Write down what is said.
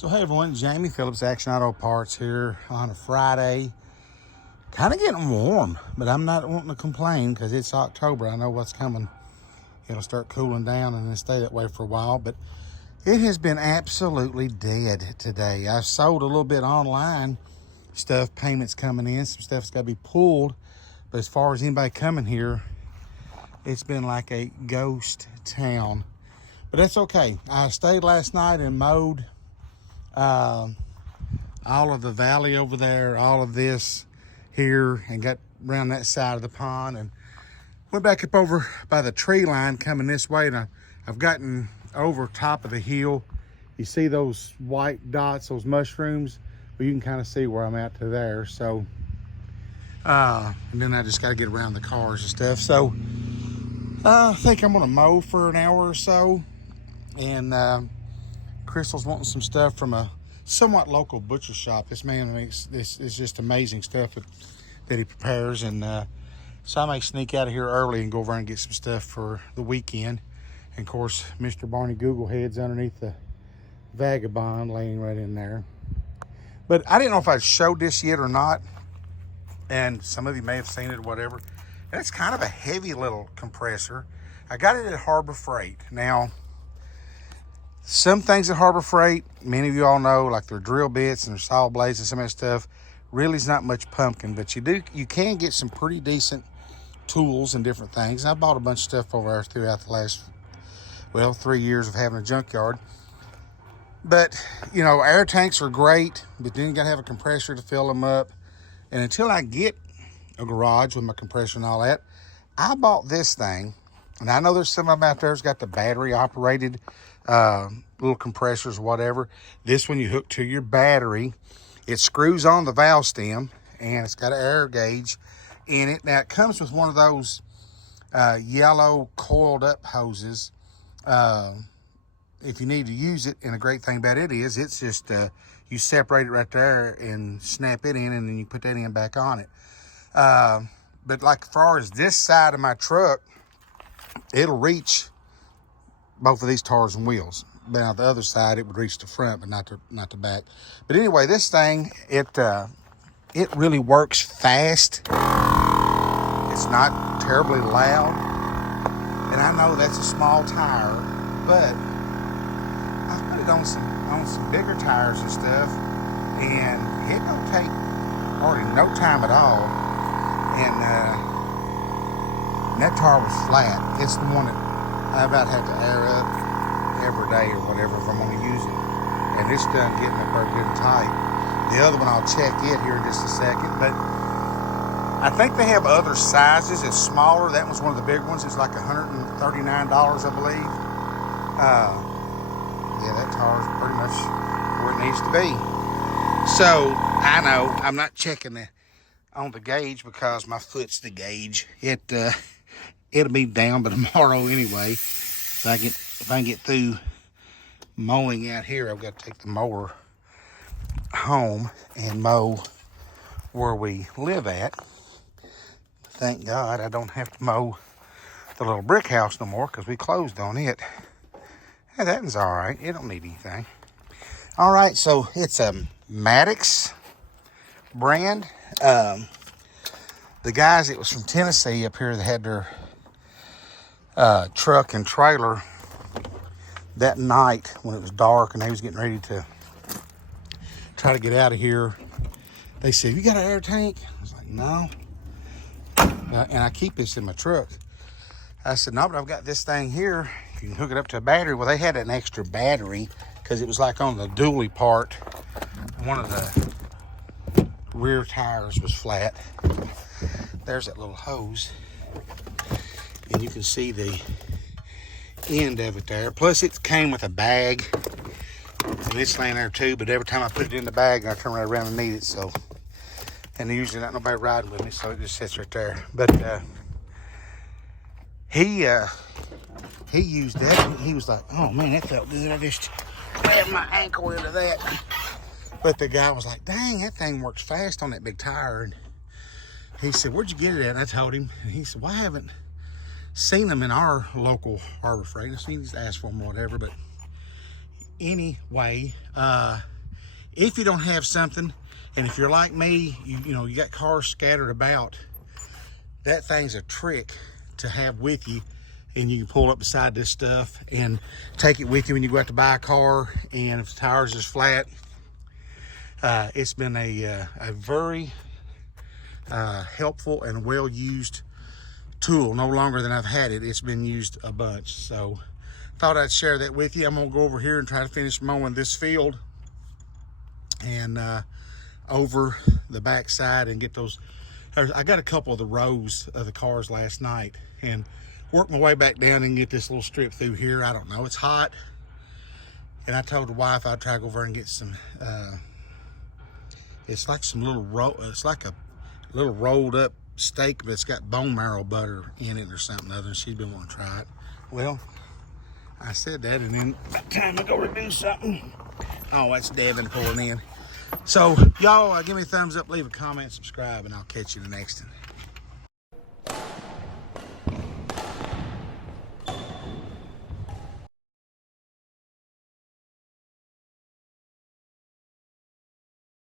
So hey everyone, Jamie Phillips, Action Auto Parts here on a Friday. Kind of getting warm, but I'm not wanting to complain because it's October. I know what's coming. It'll start cooling down and then stay that way for a while, but it has been absolutely dead today. I sold a little bit online stuff, payments coming in, some stuff's got to be pulled, but as far as anybody coming here, it's been like a ghost town. But that's okay. I stayed last night and mowed all of the valley over there, all of this here, and got around that side of the pond and went back up over by the tree line coming this way, and I've gotten over top of the hill. You see those white dots, those mushrooms? Well, you can kind of see where I'm at to there. So and then I just got to get around the cars and stuff. So I think I'm gonna mow for an hour or so, and Crystal's wanting some stuff from a somewhat local butcher shop. This man makes this is just amazing stuff that he prepares, and so I may sneak out of here early and go over and get some stuff for the weekend. And of course, Mr. Barney Googlehead's underneath the Vagabond laying right in there. But I didn't know if I'd showed this yet or not, and some of you may have seen it or whatever. That's kind of a heavy little compressor. I got it at Harbor Freight. Now, some things at Harbor Freight, many of you all know, like their drill bits and their saw blades and some of that stuff, really is not much pumpkin, but you can get some pretty decent tools and different things. I bought a bunch of stuff over there throughout the last, 3 years of having a junkyard. But, air tanks are great, but then you got to have a compressor to fill them up. And until I get a garage with my compressor and all that, I bought this thing. And I know there's some of them out there that's got the battery operated little compressors or whatever. This one you hook to your battery. It screws on the valve stem, and it's got an air gauge in it. Now, it comes with one of those yellow coiled up hoses if you need to use it. And a great thing about it is it's just you separate it right there and snap it in, and then you put that in back on it. But like as far as this side of my truck, it'll reach both of these tires and wheels. But on the other side, it would reach the front, but not the back. But anyway, this thing, it really works fast. It's not terribly loud, and I know that's a small tire, but I put it on some bigger tires and stuff, and it don't take hardly no time at all. And that tire was flat. It's the one that I about have to air up every day or whatever if I'm going to use it. And it's done getting up there good and tight. The other one, I'll check it here in just a second. But I think they have other sizes. It's smaller. That was one of the big ones. It's like $139, I believe. Yeah, that tire's pretty much where it needs to be. So I know I'm not checking on the gauge because my foot's the gauge. It'll be down by tomorrow anyway. If I can get through mowing out here, I've got to take the mower home and mow where we live at. Thank God I don't have to mow the little brick house no more because we closed on it. Yeah, that one's all right. It don't need anything. All right, so it's a Maddox brand. The guys, it was from Tennessee up here that had their truck and trailer that night when it was dark and they was getting ready to try to get out of here. They said, "You got an air tank?" I was like, "No." And I keep this in my truck. I said, "No, but I've got this thing here. You can hook it up to a battery." Well, they had an extra battery because it was like on the dually part. One of the rear tires was flat. There's that little hose. And you can see the end of it there. Plus, it came with a bag. And it's laying there too, but every time I put it in the bag, I turn right around and need it. So, and usually not nobody riding with me, so it just sits right there. But he used that, and he was like, "Oh man, that felt good. I just grabbed my ankle into that." But the guy was like, "Dang, that thing works fast on that big tire." And he said, "Where'd you get it at?" And I told him, and he said, "Well, I haven't seen them in our local Harbor Freight. I've seen these ask for them or whatever, but anyway, if you don't have something, and if you're like me, you know, you got cars scattered about, that thing's a trick to have with you. And you can pull up beside this stuff and take it with you when you go out to buy a car. And if the tires is flat, it's been a very helpful and well-used tool. No longer than I've had it, it's been used a bunch. So thought I'd share that with you. I'm gonna go over here and try to finish mowing this field and over the back side and get those. I got a couple of the rows of the cars last night and work my way back down and get this little strip through here. I don't know, it's hot. And I told the wife I'd try to go over and get some, it's like some little it's like a little rolled up steak, but it's got bone marrow butter in it or something other, and she'd been wanting to try it. Well, I said that, and then about time to go to do something. Oh, that's Devin pulling in. So y'all give me a thumbs up, leave a comment, subscribe, and I'll catch you in the next one.